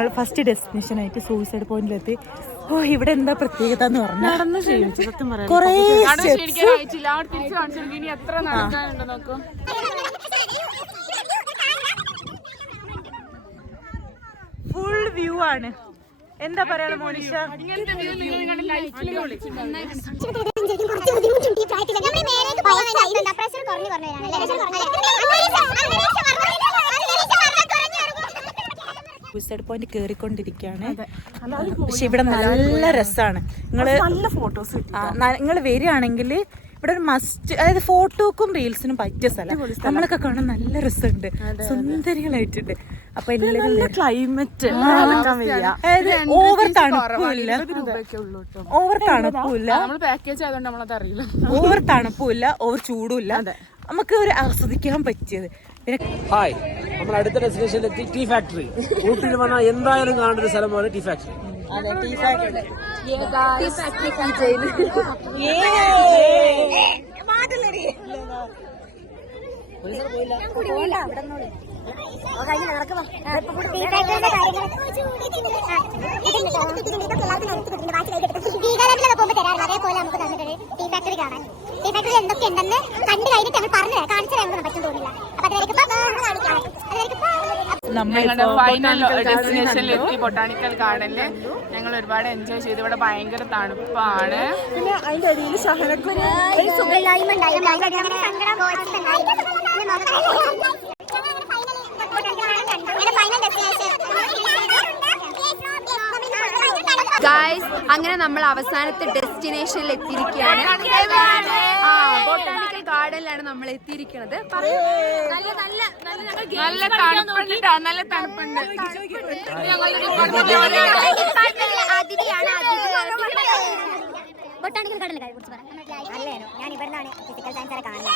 ഞങ്ങൾ first destination ആയിട്ട് suicide പോയിന്റിലെത്തി. ഓ ഇവിടെ എന്താ പ്രത്യേകത എന്ന് പറഞ്ഞാൽ കുറേ ഫുൾ വ്യൂ ആണ്. എന്താ പറയാ മോനിഷ, സൂയിസൈഡ് പോയിന്റ് കേറിക്കൊണ്ടിരിക്കുകയാണ്. പക്ഷെ ഇവിടെ നല്ല രസമാണ്. നിങ്ങൾ വരികയാണെങ്കിൽ ഇവിടെ ഒരു മസ്റ്റ്, അതായത് ഫോട്ടോക്കും റീൽസിനും പറ്റിയ സ്ഥലം. നമ്മളൊക്കെ കാണാൻ നല്ല രസമുണ്ട്, സുന്ദരികളായിട്ടുണ്ട്. അപ്പൊ എല്ലാവരും ക്ലൈമറ്റ് അതായത് ഓവർ തണുപ്പില്ല, ഓവർ തണുപ്പില്ല, ഓവർ ചൂടുമില്ല. നമുക്ക് ഒരു ആസ്വദിക്കാൻ പറ്റിയത്. ഹായ്, നമ്മൾ അടുത്ത ഡെസ്റ്റിനേഷനിലെത്തി. Tea factory. ഊട്ടിയിൽ വന്നാൽ എന്തായാലും കാണുന്ന ഒരു സ്ഥലമാണ് ടീ ഫാക്ടറി. എന്തൊക്കെ ഉണ്ടെന്ന് കണ്ടു കഴിഞ്ഞിട്ട് ഞങ്ങൾ പറഞ്ഞു കാണിച്ചു തരാൻ പറ്റും തോന്നില്ല. ഞങ്ങളുടെ ഫൈനൽ ഡെസ്റ്റിനേഷനിൽ എത്തി, ബൊട്ടാണിക്കൽ ഗാർഡനില്. ഞങ്ങൾ ഒരുപാട് എൻജോയ് ചെയ്തു. ഇവിടെ ഭയങ്കര തണുപ്പാണ്. പിന്നെ അതിന്റെ അടിയിൽ ഗായ്സ്, അങ്ങനെ നമ്മൾ അവസാനത്തെ ഡെസ്റ്റിനേഷനിൽ എത്തിയിരിക്കുകയാണ്. ബൊട്ടാണിക്കൽ ഗാർഡനിലാണ് നമ്മൾ എത്തിയിരിക്കുന്നത്. നല്ല തണുപ്പുണ്ട്, നല്ല തണുപ്പുണ്ട്. ബൊട്ടാണിക്കൽ ഗാർഡനിലെ കുറിച്ച് പറയാം. ഞാൻ ഇവിടുന്നാണ് ഫിസിക്കൽ സയൻസ് കാണുന്നത്.